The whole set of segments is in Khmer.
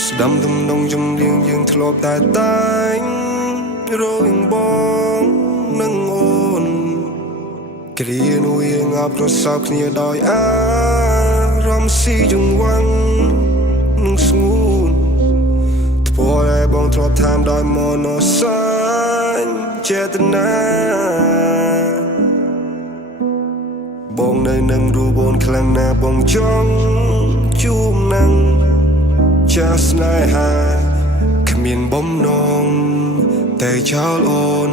ស្ដាំទំនងចំរៀងយើងធ្លាប់តែងរងបងនឹងអូនគ្រានោះយើងអបរសោកគ្នាដោយអារម្មណ៍ស៊ីចង្វាំងនឹងស្ងួនធ្ពាល់តែបងធ្លាប់តាមដោយមនោសាញ់ចេតនាបងនៅនឹងរូបអូនខ្លាំងណាស់បងចង់ជួបនឹងចាស់ស្នេហាគ្មានបំណងតែចោលអូន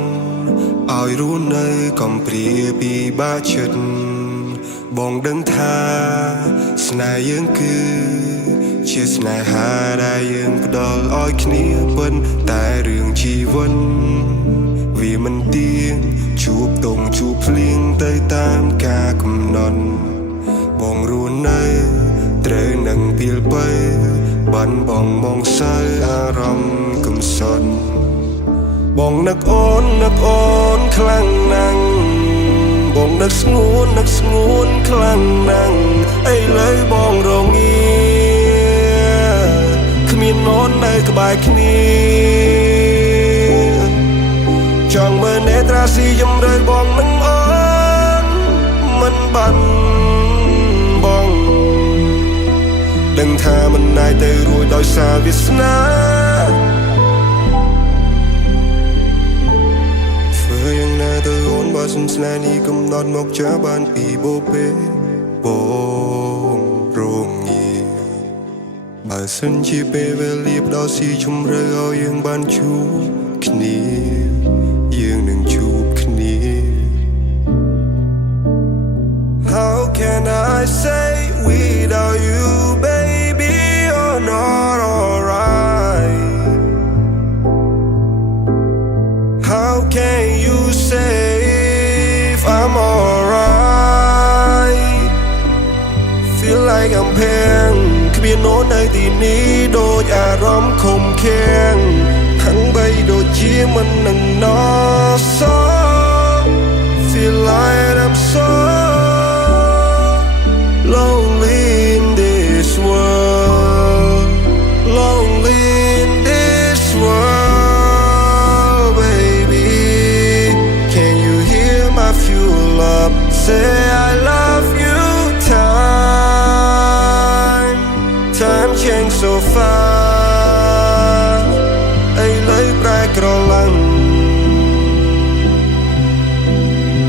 ឲ្យរស់នៅកំព្រាពីបាចិត្តបងដឹងថាស្នេហ៍យើងគឺជាស្នេហាដែលយើងផ្ដល់ឲ្យគ្នាពិនតែរឿងជីវិតវាមិនទៀងជួបតងជួបភ្លៀងទៅតាមការកំណត់បងរស់នៅត្រូវនឹងពីលបីបានបងមកសើអារម្មណ៍កំសត់បងនឹកអូនខ្លាំងណាស់បងនឹកស្ងួនខ្លាំងណាស់ឥឡូវបងរងាគ្មានអូននៅក្បែរគ្នាចង់មើលនេត្រាស៊ីជំរឿបងនឹងអូនមិនបានបងដឹងថាមិនអាចទៅរួចដោយសារវាសនាធ្វើយ៉ាងណាទៅអូនបើសិនស្នេហ៍នេះកំណត់មកចាបានពីបូពេបងរងាបើសិនជាពេលវេលាផ្ដល់ស៊ីជំរឿឲ្យយើងបានជួបគ្នាយើងនឹងជួបគ្នា How can I say without you baby you're not alright How can you say if I'm alright Feel like I'm paying គ្មានអូននៅទីនេះដូចអារម្មណ៍ខំខាំងហាំងបីដូចជាមិននឹងណស Feel like I'm so lonely in this world Lonely in this world baby Can you hear my fuel up Say I love you Time change so fast ឥឡូវប្រែក្រឡាំង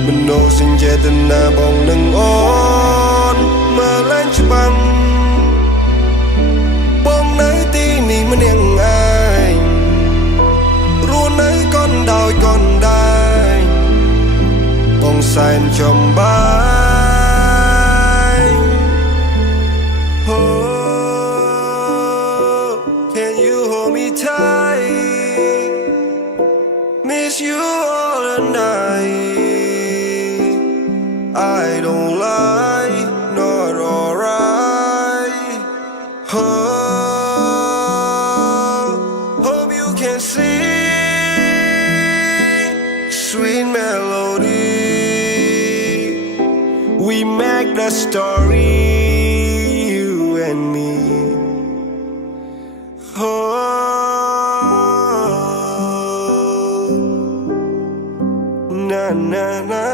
មនោសញ្ចេតនាបងនឹងអូនមើលឡើងច្បាស់បងនៅទីនេះម្នាក់ឯងរស់នៅកនដោយកនដែរបងសែនចំបាយ Can you hold me tight Miss you all the night I don't lie not alright Hope you can see Sweet melody We make the story You and me Na na na